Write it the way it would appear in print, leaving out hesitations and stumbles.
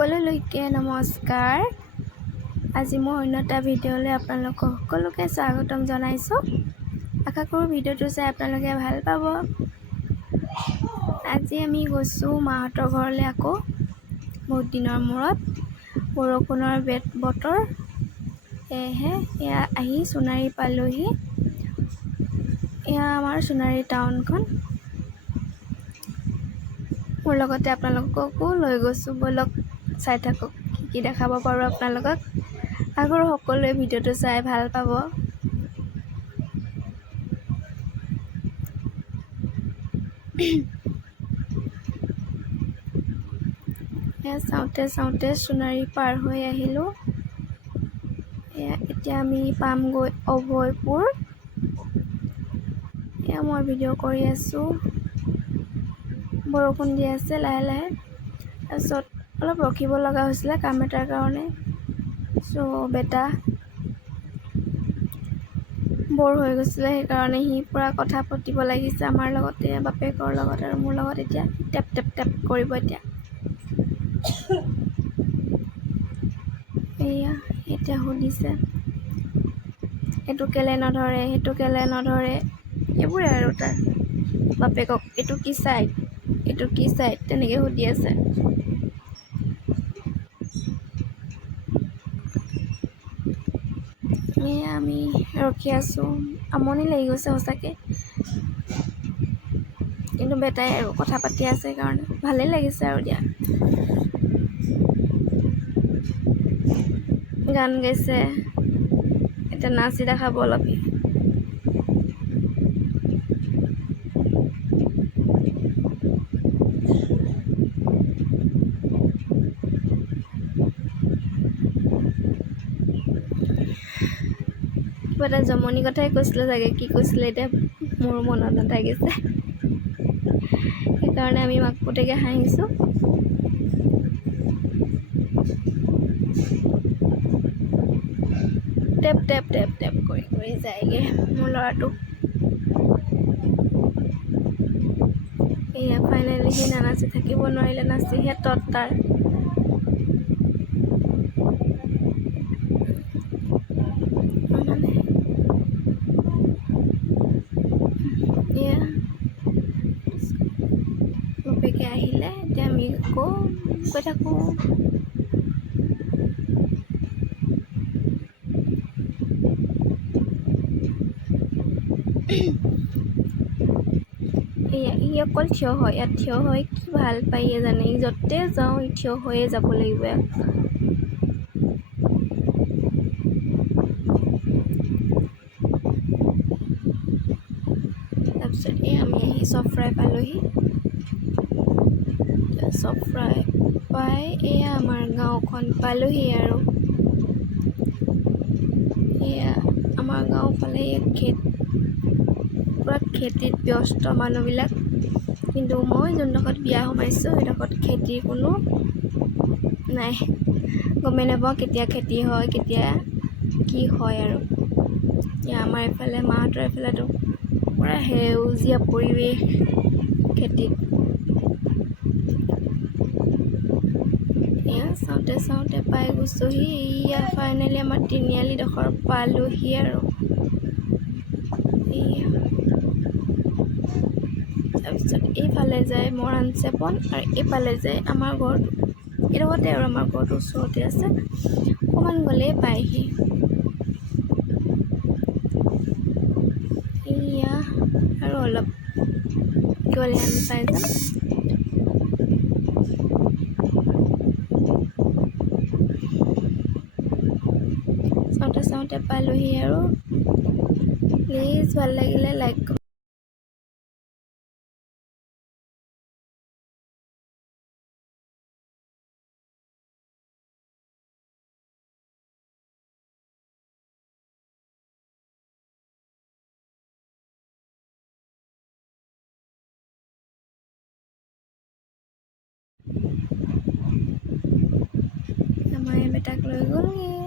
সকলোলৈকে নমস্কাৰ। আজি মই অন্য এটা ভিডিঅ'লৈ আপোনালোকক সকলোকে স্বাগতম জনাইছোঁ। আশা কৰোঁ ভিডিঅ'টো চাই আপোনালোকে ভাল পাব। আজি আমি গৈছোঁ মাহঁতৰ ঘৰলৈ আকৌ বহুত দিনৰ মূৰত। বৰষুণৰ বতৰ, সেয়েহে এয়া আহি সোণাৰী পালোহি। এয়া আমাৰ সোণাৰী টাউনখন। মোৰ লগতে আপোনালোককো লৈ গৈছোঁ, ব'লক চাই থাকক কি দেখাব পাৰোঁ আপোনালোকক। আশা কৰোঁ সকলোৱে ভিডিঅ'টো চাই ভাল পাব। চাওঁতে চাওঁতে সোণাৰী পাৰ হৈ আহিলোঁ। এতিয়া আমি পামগৈ অভয়পুৰ। এয়া মই ভিডিঅ' কৰি আছোঁ। বৰষুণ দি আছে লাহে লাহে। তাৰপিছত অলপ ৰখিব লগা হৈছিলে কাম এটাৰ কাৰণে। বেটা বৰ হৈ গৈছিলে, সেইকাৰণে সি পূৰা কথা পাতিব লাগিছে আমাৰ লগতে, বাপেকৰ লগত আৰু মোৰ লগত। এতিয়া টেপ টেপ টেপ কৰিব। এতিয়া সুধিছে এইটো কেলে নধৰে, সেইটো কেলে নধৰে, এইবোৰে আৰু তাৰ বাপেকক এইটো কি চাইড, এইটো কি চাইড, তেনেকৈ সুধি আছে। আমি ৰখি আছোঁ, আমনি লাগি গৈছে সঁচাকৈ, কিন্তু বেটাই আৰু কথা পাতি আছে কাৰণে ভালেই লাগিছে আৰু দিয়া। গান গাইছে, এতিয়া নাচি দেখাব অলপ। কিবা এটা জমনি কথাই কৈছিলে চাগে, কি কৈছিলে এতিয়া মোৰ মনত নাথাকিছে, সেইকাৰণে আমি মাক পুতেকে হাঁহিছোঁ। টেপ টেপ টেপ টেপ কৰি কৰি যায়গৈ মোৰ ল'ৰাটো। এয়া ফাইনেলি সি নানাচি থাকিব নোৱাৰিলে, নাচিহে তত তাৰ। বাপেকে আহিলে, এতিয়া আমি আকৌ গৈ থাকোঁ। ই অকল থিয় হয়, ইয়াত থিয় হৈ কি ভাল পায় জানে। ই য'তে যাওঁ ই থিয় হৈয়ে যাব লাগিব। তাৰপিছত আমি আহি চফৰাই পালোহি। চফৰাই পাই এয়া আমাৰ গাঁওখন পালোহি আৰু। এয়া আমাৰ গাঁওফালে পূৰা খেতিত ব্যস্ত মানুহবিলাক, কিন্তু মই যোনডোখৰত বিয়া সোমাইছোঁ সেইডোখৰত খেতিৰ কোনো নাই। গমেই নাপাওঁ কেতিয়া খেতি হয়, কেতিয়া কি হয় আৰু। আমাৰ এইফালে মাহঁতৰ এইফালেতো পূৰা সেউজীয়া পৰিৱেশ খেতিত। চাওঁতে চাওঁতে পাই গৈছোঁহি। ফাইনেলি আমাৰ তিনিআলিডোখৰ পালোহি আৰু। তাৰপিছত এইফালে যায় মৰাণ চেপন, আৰু এইফালে যায় আমাৰ ঘৰটো। এইডোখৰতে আৰু আমাৰ ঘৰটো ওচৰতে আছে, অকণমান গ'লেই পায়হি। আৰু অলপ গ'লে আমি পাই যাম। চাওঁতে চাওঁতে পালোহি আৰু। প্লিজ ভাল লাগিলে লাইক আমাৰ বেটাক লৈ গ'লগৈ।